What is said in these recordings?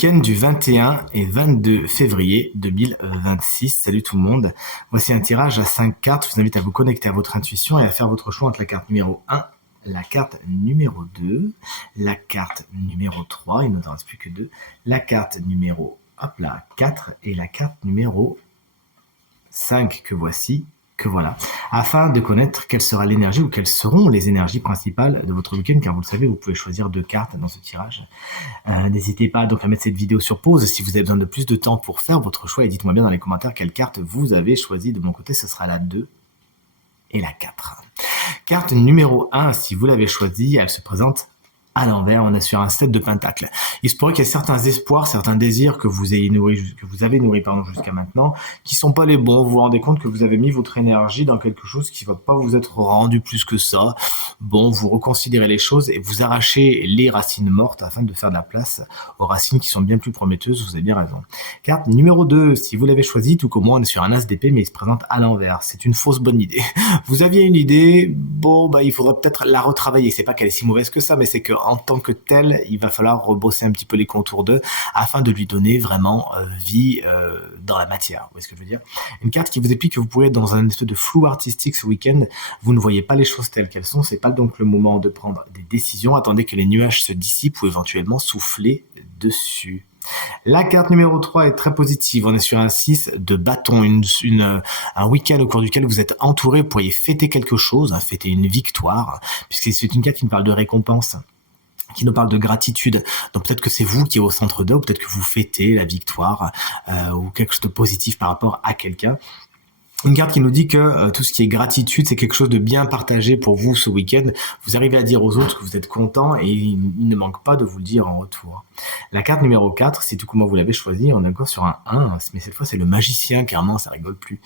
week-end du 21 et 22 février 2026. Salut tout le monde. Voici un tirage à 5 cartes. Je vous invite à vous connecter à votre intuition et à faire votre choix entre la carte numéro 1, la carte numéro 2, la carte numéro 3, il ne nous en reste plus que 2, la carte numéro 4 et la carte numéro 5 que voici. Afin de connaître quelle sera l'énergie ou quelles seront les énergies principales de votre week-end, car vous le savez, vous pouvez choisir 2 cartes dans ce tirage. N'hésitez pas donc à mettre cette vidéo sur pause si vous avez besoin de plus de temps pour faire votre choix et dites-moi bien dans les commentaires quelle carte vous avez choisi. De mon côté, ce sera la 2 et la 4. Carte numéro 1, si vous l'avez choisie, elle se présente à l'envers, on est sur un 7 de pentacle. Il se pourrait qu'il y ait certains espoirs, certains désirs que vous avez nourris jusqu'à maintenant, qui sont pas les bons. Vous vous rendez compte que vous avez mis votre énergie dans quelque chose qui va pas vous être rendu plus que ça. Bon, vous reconsidérez les choses et vous arrachez les racines mortes afin de faire de la place aux racines qui sont bien plus prometteuses. Vous avez bien raison. Carte numéro 2, si vous l'avez choisi, tout comme moi, on est sur un as d'épée, mais il se présente à l'envers. C'est une fausse bonne idée. Vous aviez une idée, il faudrait peut-être la retravailler. C'est pas qu'elle est si mauvaise que ça, mais c'est que en tant que tel, il va falloir rebosser un petit peu les contours d'eux afin de lui donner vraiment vie dans la matière. Vous voyez ce que je veux dire? Une carte qui vous explique que vous pourrez être dans un espèce de flou artistique ce week-end. Vous ne voyez pas les choses telles qu'elles sont. C'est pas donc le moment de prendre des décisions. Attendez que les nuages se dissipent ou éventuellement souffler dessus. La carte numéro 3 est très positive. On est sur un 6 de bâton, un week-end au cours duquel vous êtes entouré. Vous pourriez fêter quelque chose, fêter une victoire, puisque c'est une carte qui nous parle de récompense, qui nous parle de gratitude. Donc peut-être que c'est vous qui êtes au centre d'eux, ou peut-être que vous fêtez la victoire ou quelque chose de positif par rapport à quelqu'un. Une carte qui nous dit que tout ce qui est gratitude, c'est quelque chose de bien partagé pour vous ce week-end. Vous arrivez à dire aux autres que vous êtes content et il ne manque pas de vous le dire en retour. La carte numéro 4, c'est tout comment vous l'avez choisi, on est encore sur un 1, mais cette fois c'est le magicien, carrément, ça rigole plus.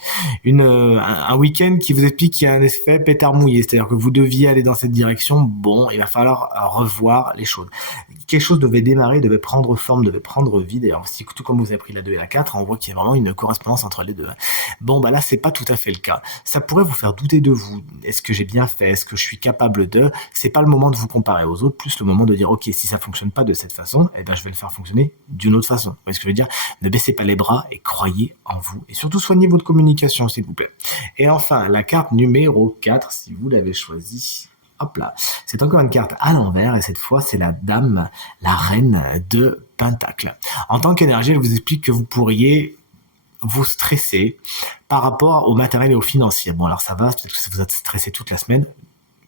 Un week-end qui vous explique qu'il y a un effet pétard mouillé, c'est-à-dire que vous deviez aller dans cette direction, il va falloir revoir les choses. Quelque chose devait démarrer, devait prendre forme, devait prendre vie. D'ailleurs, tout comme vous avez pris la 2 et la 4, on voit qu'il y a vraiment une correspondance entre les deux. Là, c'est pas tout à fait le cas. Ça pourrait vous faire douter de vous. Est-ce que j'ai bien fait? Est-ce que je suis capable de? C'est pas le moment de vous comparer aux autres, plus le moment de dire, ok, si ça fonctionne pas de cette façon, je vais le faire fonctionner d'une autre façon. Vous voyez ce que je veux dire? Ne baissez pas les bras et croyez en vous. Et surtout, soignez votre communication, s'il vous plaît. Et enfin, la carte numéro 4, si vous l'avez choisie, c'est encore une carte à l'envers et cette fois c'est la dame, la reine de pentacle. En tant qu'énergie, elle vous explique que vous pourriez vous stresser par rapport au matériel et au financier. Alors ça va, peut-être que vous êtes stressé toute la semaine.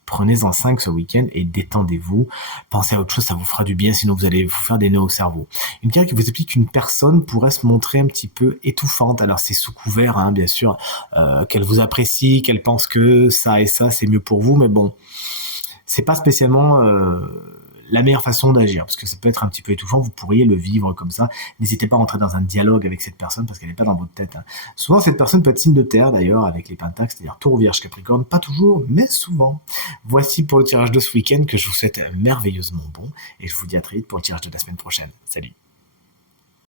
Prenez-en 5 ce week-end et détendez-vous. Pensez à autre chose, ça vous fera du bien, sinon vous allez vous faire des nœuds au cerveau. Une carte qui vous explique qu'une personne pourrait se montrer un petit peu étouffante. Alors c'est sous couvert, bien sûr, qu'elle vous apprécie, qu'elle pense que ça et ça c'est mieux pour vous, mais bon, c'est pas spécialement la meilleure façon d'agir, parce que ça peut être un petit peu étouffant, vous pourriez le vivre comme ça. N'hésitez pas à rentrer dans un dialogue avec cette personne, parce qu'elle n'est pas dans votre tête. Souvent, cette personne peut être signe de terre, d'ailleurs, avec les pentacles, c'est-à-dire Taureau, Vierge, Capricorne, pas toujours, mais souvent. Voici pour le tirage de ce week-end, que je vous souhaite merveilleusement bon, et je vous dis à très vite pour le tirage de la semaine prochaine. Salut!